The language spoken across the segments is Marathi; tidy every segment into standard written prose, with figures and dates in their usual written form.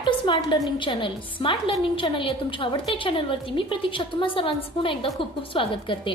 Back to smart learning channel. Smart learning channel या तुमच्या आवडत्या चॅनलवरती मी प्रतीक्षा तुम्हा सर्वांचं पुन्हा एकदा खूप खूप स्वागत करते.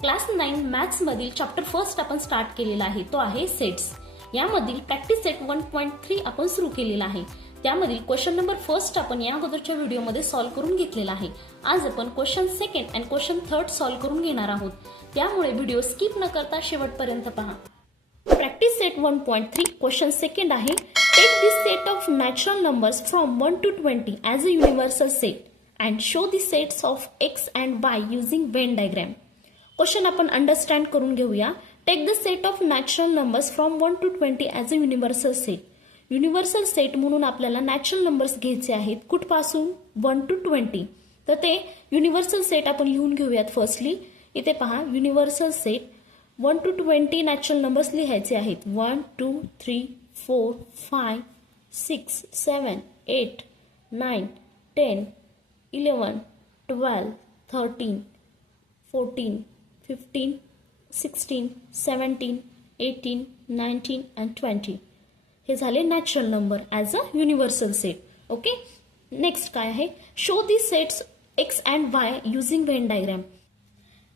क्लास 9 मॅथ्स मधील चॅप्टर फर्स्ट आपण स्टार्ट केलेला आहे, तो आहे सेट्स. यामधील प्रॅक्टिस सेट 1.3 आपण सुरू केलेला आहे. त्यामधील क्वेश्चन नंबर फर्स्ट आपण या अगोदरच्या व्हिडिओमध्ये सॉल्व्ह करून घेतलेला आहे. आज आपण क्वेश्चन सेकंड आणि क्वेश्चन थर्ड सॉल्व्ह करून घेणार आहोत. त्यामुळे व्हिडिओ स्किप न करता शेवटपर्यंत पहा. प्रॅक्टिस सेट 1.3 क्वेश्चन सेकंड आहे. Take the set of natural numbers from 1 to 20 as a universal set and show the sets of x and y using Venn diagram. Question आपण अंडरस्टँड करून घेऊया. Take the set of natural numbers from 1 to 20 as a universal set. Universal set म्हणून आपल्याला नॅचरल नंबर्स घ्यायचे आहेत कुठपासून 1 to 20. तर ते युनिव्हर्सल सेट आपण लिहून घेऊयात. फर्स्टली इथे पहा, universal set 1 to 20 natural numbers लिहायचे आहेत. 1 2 3 4 5 6 7 8 9 10 11 12 13 14 15 16 17 18 19 and 20. हे झाले natural number as a universal set. Okay, next काय आहे? Show the sets x and Y using Venn diagram.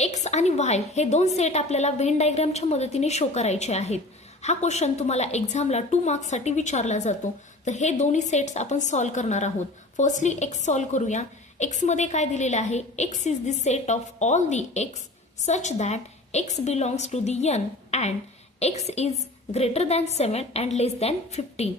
X आणि वाय हे दोन सेट आपल्याला व्हेन डायग्रामच्या मदतीने शो करायचे आहेत. हा क्वेश्चन तुम्हाला एक्झामला 2 मार्क्ससाठी विचारला जातो. तर हे दोन्ही सेट्स आपण सॉल्व्ह करणार आहोत. फर्स्टली एक्स सॉल्व्ह करूया. एक्स मध्ये काय दिलेलं आहे? X is the set of all the X such that X belongs to the n and X is greater than 7 and less than 15.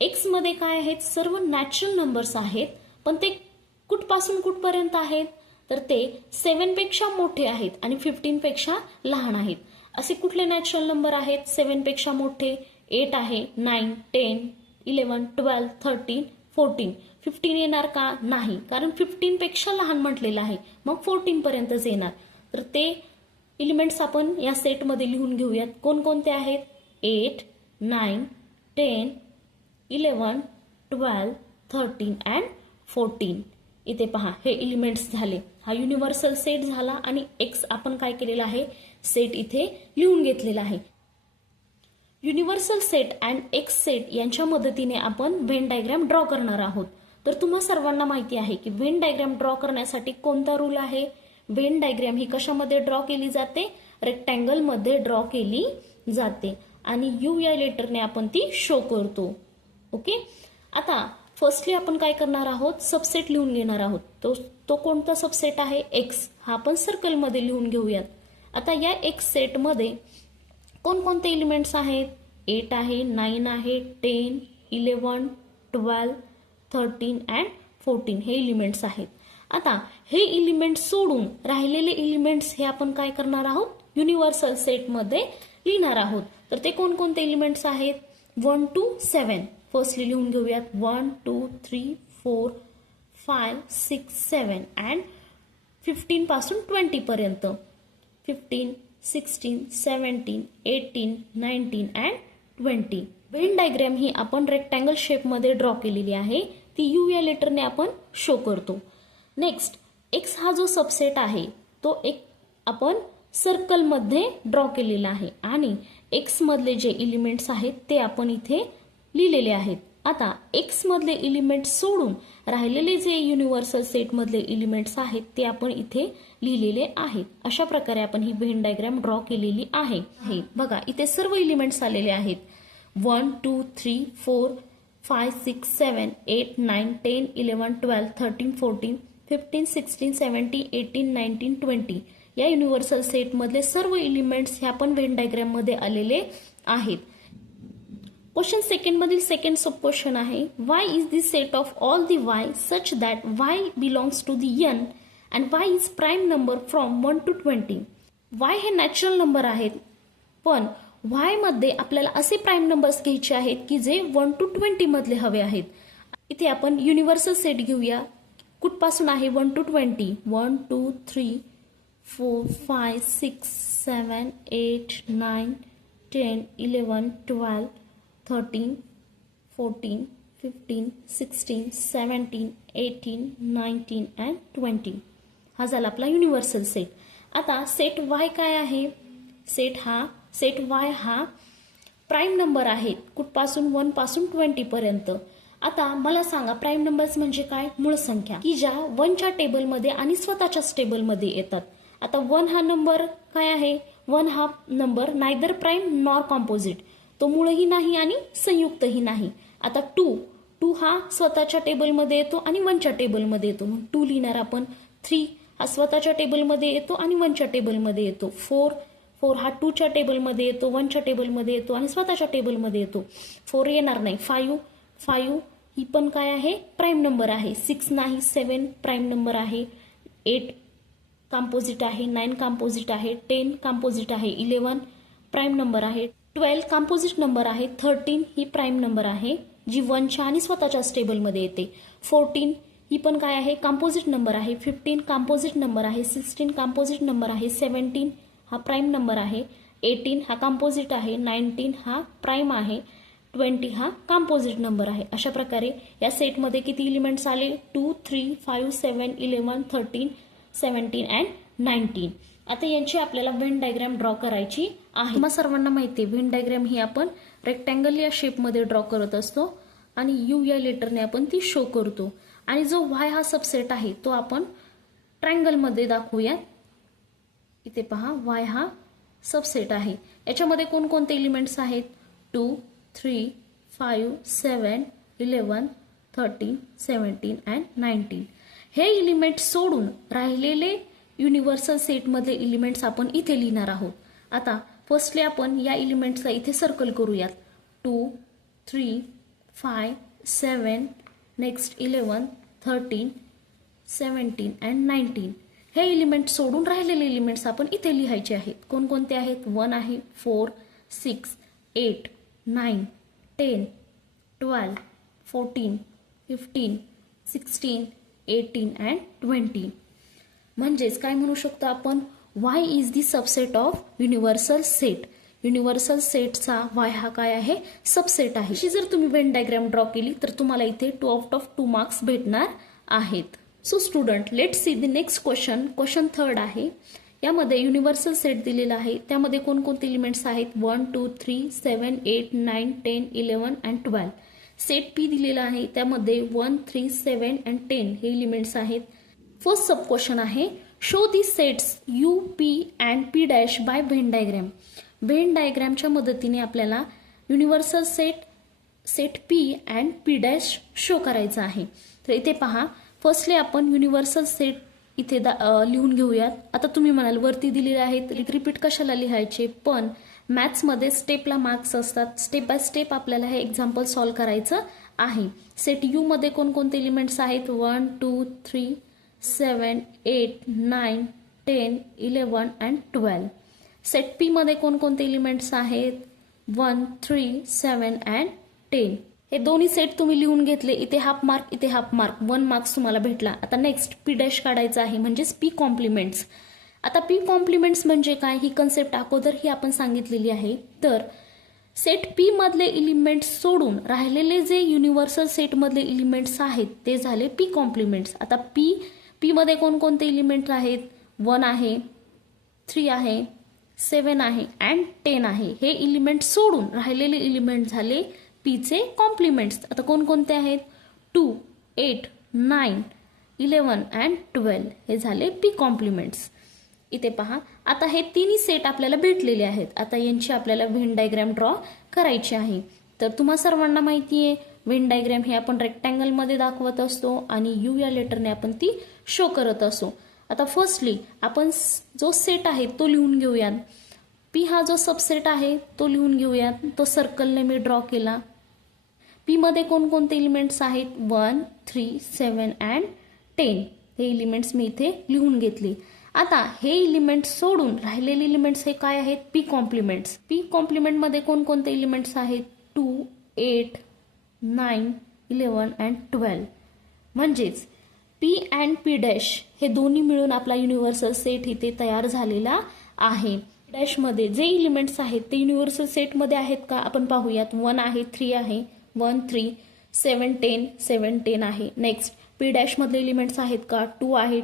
X मध्ये काय आहेत? सर्व नॅचरल नंबर्स आहेत, पण ते कुठपासून कुठपर्यंत आहेत? तर ते 7 पेक्षा मोठे आहेत आणि 15 पेक्षा लहान आहेत. असे कुठले नॅचरल नंबर आहेत 7 पेक्षा मोठे? 8 आहे, 9 10 11 12 13 14. 15 येणार का? नाही, कारण 15 पेक्षा लहान म्हटलेलं आहे, मग 14 पर्यंतच येणार. तर ते एलिमेंट्स आपण या सेटमध्ये लिहून घेऊयात. कोणकोणते आहेत? 8 9 10 11 12 13 अँड 14. इथे पहा, हे एलिमेंट्स झाले. हा युनिव्हर्सल सेट झाला आणि एक्स आपण काय केलेला आहे? सेट इथे लिहून घेतलेला आहे. Universal set and x set यांच्या मदतीने आपण व्हेन डायग्राम ड्रॉ करणार आहोत. तर तुम्हा सर्वांना माहिती आहे की व्हेन डायग्राम ड्रॉ करण्यासाठी कोणता रूल आहे? व्हेन डायग्राम ही कशामध्ये ड्रॉ केली जाते? रेक्टँगल मध्ये ड्रॉ केली जाते आणि यू या लेटरने आपण ती शो करतो. ओके, आता फर्स्टली आपण काय करणार आहोत? सबसेट लिहून घेणार आहोत. तो कोणता सबसेट आहे? एक्स. हा आपण सर्कलमध्ये लिहून घेऊयात. आता या एक्स सेटमध्ये कोणकोणते एलिमेंट्स आहेत? 8 आहे, 9 आहे, 10 11 12 13 अँड 14 हे एलिमेंट्स आहेत. आता हे एलिमेंट्स सोडून राहिलेले एलिमेंट्स हे आपण काय करणार आहोत? युनिव्हर्सल सेटमध्ये लिहिणार आहोत. तर ते कोणकोणते एलिमेंट्स आहेत? 1 to 7. फर्स्टली लिहून घेऊयात. 1 2 3 4 5 6 7 अँड 15 पासून 20 पर्यंत. 15 16 17 18 19 अँड 20. व्हेन डायग्राम ही आपण रेक्टँगल शेपमध्ये ड्रॉ केलेली आहे. ती यू या लेटरने आपण शो करतो. नेक्स्ट, एक्स हा जो सबसेट आहे तो एक आपण सर्कलमध्ये ड्रॉ केलेला आहे आणि एक्स मधले जे एलिमेंट्स आहेत ते आपण इथे लिहिलेले आहेत. आता एक्स मधले एलिमेंट्स सोडून राहिलेले जे युनिव्हर्सल सेट मधले एलिमेंट्स आहेत ते आपण इथे लिहिलेले आहेत. अशा प्रकारे आपण ही व्हेन डायग्राम ड्रॉ केलेली आहे. बघा, इथे सर्व एलिमेंट्स आलेले आहेत. 1 2 3 4 5 6 7 8 9 10 11 12 13 14 15 16 17 18 19 20 या युनिव्हर्सल सेट मधले सर्व एलिमेंट्स हे आपण व्हेन डायग्राम मध्ये आलेले आहेत. क्वेश्चन सेकंड मधील सेकंड सब क्वेश्चन आहे. Y is the set of all the Y such that Y belongs to the n and Y is prime number from 1 to 20. Y हे नॅचरल नंबर आहेत, पण वाय मध्ये आपल्याला असे प्राईम नंबर्स घ्यायचे आहेत की जे 1 to 20 मधले हवे आहेत. इथे आपण युनिव्हर्सल सेट घेऊया. कुठपासून आहे? 1 to 20. 1 2 3 4 5 6 7 8 9 10 11 12 13 14 15 16 17 18 19 अँड 20. हा झाला आपला युनिव्हर्सल सेट. आता सेट वाय काय आहे? सेट वाय हा प्राईम नंबर आहेत. कुठपासून? 1 पासून 20 पर्यंत. आता मला सांगा प्राईम नंबर्स म्हणजे काय? मूळ संख्या की ज्या 1च्या टेबलमध्ये आणि स्वतःच्याच टेबलमध्ये येतात. आता 1 हा नंबर काय आहे? 1 हा number neither prime nor composite, तो मूळही नाही आणि संयुक्तही नाही. आता 2 हा स्वतःच्या टेबलमध्ये येतो आणि 1च्या टेबलमध्ये येतो, मग 2 लिहिणार आपण. 3 हा स्वतःच्या टेबलमध्ये येतो आणि 1च्या टेबलमध्ये येतो. 4 हा 2च्या टेबलमध्ये येतो, 1च्या टेबलमध्ये येतो आणि स्वतःच्या टेबलमध्ये येतो. 4 येणार नाही. 5 ही पण काय आहे? प्राईम नंबर आहे. 6 नाही. 7 प्राईम नंबर आहे. 8 कॉम्पोजिट आहे. 9 कॉम्पोजिट आहे. 10 कॉम्पोजिट आहे. 11 प्राईम नंबर आहे. 12 कॉम्पोजिट नंबर आहे. 13 ही प्राईम नंबर आहे जी 1च्या आणि स्वतःच्याच टेबलमध्ये येते. 14 ही पण काय आहे? कॉम्पोजिट नंबर आहे. 15 कॉम्पोजिट नंबर आहे. 16 कॉम्पोजिट नंबर आहे. 17 हा प्राईम नंबर आहे. 18 हा कॉम्पोजिट आहे. 19 हा प्राईम आहे. 20 हा कॉम्पोजिट नंबर आहे. अशा प्रकारे या सेटमध्ये किती एलिमेंट्स आले? 2, 3, 5, 7, 11, 13, 17 अँड 19. आता यांची आपल्याला व्हेन डायग्राम ड्रॉ करायची आहे. तुम्हा सर्वांना माहिती आहे व्हेन डायग्राम ही आपण रेक्टँगल या शेपमध्ये ड्रॉ करत असतो आणि यू या लेटरने आपण ती शो करतो. आणि जो वाय हा सबसेट आहे तो आपण ट्रायंगलमध्ये दाखवूया. इथे पहा, वाय हा सबसेट आहे. याच्यामध्ये कोणकोणते एलिमेंट्स आहेत? 2, 3, 5, 7, 11, 13, 17 अँड 19. हे एलिमेंट सोडून राहिलेले युनिव्हर्सल सेटमधले एलिमेंट्स आपण इथे लिहिणार आहोत. आता फर्स्टली आपण या एलिमेंट्सला इथे सर्कल करूयात. 2, 3, 5, 7, नेक्स्ट 11, 13, 17 अँड 19. हे एलिमेंट सोडून राहिलेले एलिमेंट्स आपण इथे लिहायचे आहेत. कोणकोणते आहेत? 1 आहे, 4, 6, 8, 9, 10, 12, 14, 15, 16, 18 अँड 20. म्हणजेच काय म्हणू शकतो आपण? Y is the subset of universal set. Universal सेटचा वाय हा काय आहे? सबसेट आहे. अशी जर तुम्ही व्हेन डायग्राम ड्रॉ केली तर तुम्हाला इथे 2 आउट ऑफ 2 मार्क्स भेटणार आहेत. So student, let see the next question. Question 3 आहे. यामध्ये युनिव्हर्सल सेट दिलेला आहे. त्यामध्ये कोणकोणते एलिमेंट्स आहेत? 1, 2, 3, 7, 8, 9, 10, 11 अँड 12. सेट पी दिलेला आहे. त्यामध्ये 1, 3, 7 अँड 10 हे एलिमेंट्स आहेत. फर्स्ट सब क्वेश्चन आहे, show the sets you, P and P dash by Venn diagram. When डायग्रामच्या मदतीने आपल्याला universal set P and P dash show करायचा आहे. तर इथे पहा, फर्स्टली आपण युनिव्हर्सल सेट इथे लिहून घेऊयात. आता तुम्ही म्हणाल वरती दिलेले आहेत, रिपीट कशाला लिहायचे? पण मॅथ्समध्ये स्टेपला मार्क्स असतात. स्टेप बाय स्टेप आपल्याला हे एक्झाम्पल सॉल्व्ह करायचं आहे. सेट यू मध्ये कोणकोणते एलिमेंट्स आहेत? 1, 2, 3, 7, 8, 9, 10, 11 अँड 12. सेट पी मध्ये कोणकोणते एलिमेंट्स आहेत? 1, 3, 7 अँड 10. हे दोन्ही सेट तुम्ही लिहून घेतले. इथे हाफ मार्क, इथे हाफ मार्क, 1 मार्क्स तुम्हाला भेटला. आता नेक्स्ट पी डॅश काढायचा आहे, म्हणजेच पी कॉम्प्लिमेंट्स. आता पी कॉम्प्लिमेंट्स म्हणजे काय? ही कन्सेप्ट अगोदर ही आपण सांगितलेली आहे. तर सेट पी मधले एलिमेंट्स सोडून राहिलेले जे युनिव्हर्सल सेट मधले एलिमेंट्स आहेत ते झाले पी कॉम्प्लिमेंट्स. आता पी मध्ये कोणकोणते एलिमेंट आहेत? 1 आहे, 3 आहे, 7 आहे अँड 10 आहे. हे एलिमेंट सोडून राहिलेले एलिमेंट झाले पीचे कॉम्प्लिमेंट्स. आता कोणकोणते आहेत? 2, 8, 9, 11 अँड 12 हे झाले पी कॉम्प्लिमेंट्स. इथे पहा, आता हे तिन्ही सेट आपल्याला भेटलेले आहेत. आता यांची आपल्याला व्हेन डायग्राम ड्रॉ करायची आहे. तर तुम्हा सर्वांना माहिती आहे व्हेन डायग्राम हे आपण रेक्टँगलमध्ये दाखवत असतो आणि यू या लेटरने आपण ती शो करत असतो. आता फर्स्टली आपण जो सेट आहे तो लिहून घेऊयात. पी हा जो सबसेट आहे तो लिहून घेऊयात. तो सर्कलने मी ड्रॉ केला. पी मध्ये कोणकोणते एलिमेंट्स आहेत? 1, 3, 7 अँड 10 हे एलिमेंट्स मी इथे लिहून घेतले. आता हे एलिमेंट सोडून राहिलेले एलिमेंट्स हे काय आहेत? P compliments. पी कॉम्प्लिमेंट मध्ये कोणकोणते एलिमेंट्स आहेत? 2, 8, 9, 11 अँड 12. म्हणजेच पी अँड पी डॅश हे दोन्ही मिळून आपला युनिव्हर्सल सेट इथे तयार झालेला आहे. डॅश मध्ये जे एलिमेंट्स आहेत ते युनिव्हर्सल सेट मध्ये आहेत का? आपण पाहूयात. 1 आहे, 3 आहे, 1, 3, 7, 10, 7, 10 आहे. नेक्स्ट पी डॅश मधले एलिमेंट्स आहेत का? 2 आहे,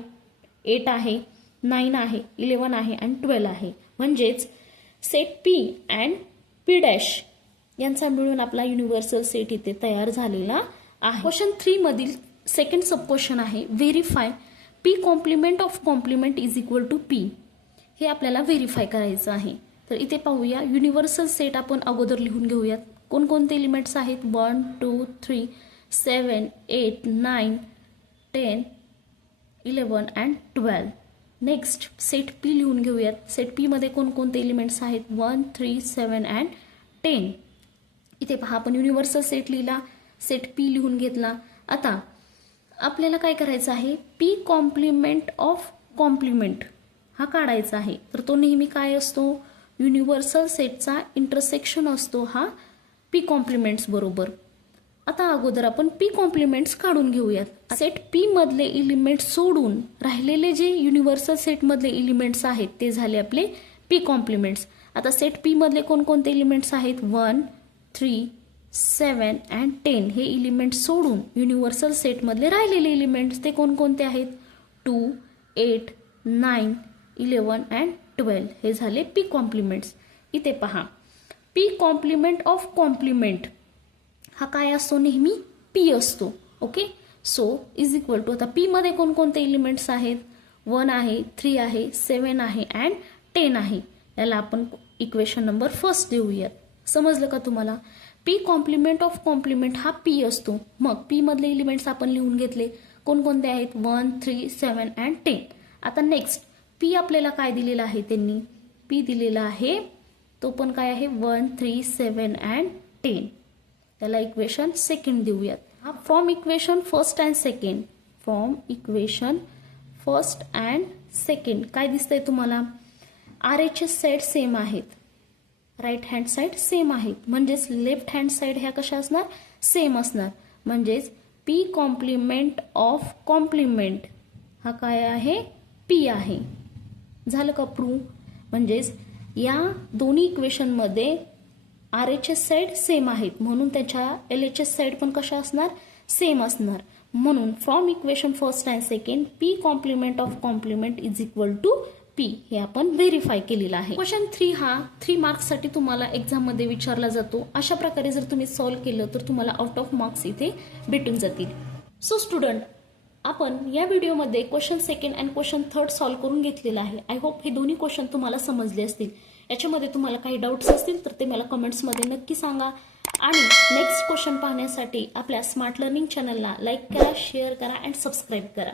8 आहे, 9 आहे, 11 आहे आणि 12 आहे. म्हणजेच set P and P dash यांचा मिळून आपला युनिव्हर्सल सेट इथे तयार झालेला आहे. क्वेश्चन 3 मधील सेकंड सब क्वेश्चन आहे verify P complement of complement is equal to P. हे आपल्याला व्हेरीफाय करायचं आहे. तर इथे पाहूया युनिव्हर्सल सेट आपण अगोदर लिहून घेऊयात. कोणकोणते एलिमेंट्स आहेत 1 2 3 7 8 9 10 11 and 12. नेक्स्ट सेट पी लिहून घेऊयात. सेट पी मध्ये कोणकोणते एलिमेंट्स आहेत 1 3 7 and 10. इथे पहा आपण युनिव्हर्सल सेट लिहिला, सेट पी लिहून घेतला. आता आपल्याला काय करायचं आहे पी कॉम्प्लिमेंट ऑफ कॉम्प्लिमेंट हा काढायचा आहे. तर तो नेहमी काय असतो युनिव्हर्सल सेटचा इंटरसेक्शन असतो हा पी कॉम्प्लिमेंट्स बरोबर. आता अगोदर आपण पी कॉम्प्लिमेंट्स काढून घेऊयात. सेट पी मधले एलिमेंट सोडून राहिलेले जे युनिव्हर्सल सेट मधले एलिमेंट्स आहेत ते झाले आपले पी कॉम्प्लिमेंट्स. आता सेट पी मधले कोणकोणते एलिमेंट्स आहेत 1 3 7 and 10. हे एलिमेंट सोडून युनिव्हर्सल सेट मधले राहिलेले एलिमेंट्स ते कोणकोणते आहेत 2 8 9 11 and 12. हे झाले पी कॉम्प्लिमेंट्स. इथे पहा पी कॉम्प्लिमेंट ऑफ कॉम्प्लिमेंट हा काय असतो नेहमी पी असतो. Okay so is equal to आता पी मध्ये कोणकोणते एलिमेंट्स आहेत 1 आहे 3 आहे 7 आहे अँड 10 आहे. याला आपण इक्वेशन नंबर फर्स्ट देऊयात. समजलं का तुम्हाला पी कॉम्प्लिमेंट ऑफ कॉम्प्लिमेंट हा पी असतो. मग पी मधले एलिमेंट्स आपण लिहून घेतले कोणकोणते आहेत 1 3 7 and 10. आता नेक्स्ट पी आपल्याला काय दिलेला आहे त्यांनी पी दिलेला आहे तो पण काय आहे 1 3 7 and 10. त्याला इक्वेशन सेकंड देऊयात. हा from equation first and second from equation first and second काय दिसतंय तुम्हाला आर एचचे साईड सेम आहेत, राईट हँड साईड सेम आहेत, म्हणजेच लेफ्ट हँड साईड ह्या कशा असणार सेम असणार. म्हणजेच पी कॉम्प्लिमेंट ऑफ कॉम्प्लिमेंट हा काय आहे पी आहे. झालं का प्रूव्ह. म्हणजेच या दोन्ही इक्वेशनमध्ये R H S side same आहेत म्हणून त्याच्या एल एच एस साईड पण कशा असणार सेम असणार. म्हणून from equation first and second P complement of complement is equal to P हे आपण व्हेरीफाय केलेलं आहे. क्वेश्चन 3 हा 3 मार्क्ससाठी तुम्हाला एक्झाममध्ये विचारला जातो. अशा प्रकारे जर तुम्ही सॉल्व्ह केलं तर तुम्हाला आउट ऑफ मार्क्स इथे भेटून जातील. सो स्टुडंट आपण या व्हिडिओमध्ये question second and question third solve करून घेतलेला आहे. आय होप हे दोन्ही क्वेश्चन तुम्हाला समजले असतील. याच्यामध्ये तुम्हाला काही डाऊट्स असतील तर ते मला कमेंट्समध्ये नक्की सांगा. आणि नेक्स्ट क्वेश्चन पाहण्यासाठी आपल्या स्मार्ट लर्निंग चॅनलला लाईक करा, शेअर करा अँड सबस्क्राईब करा.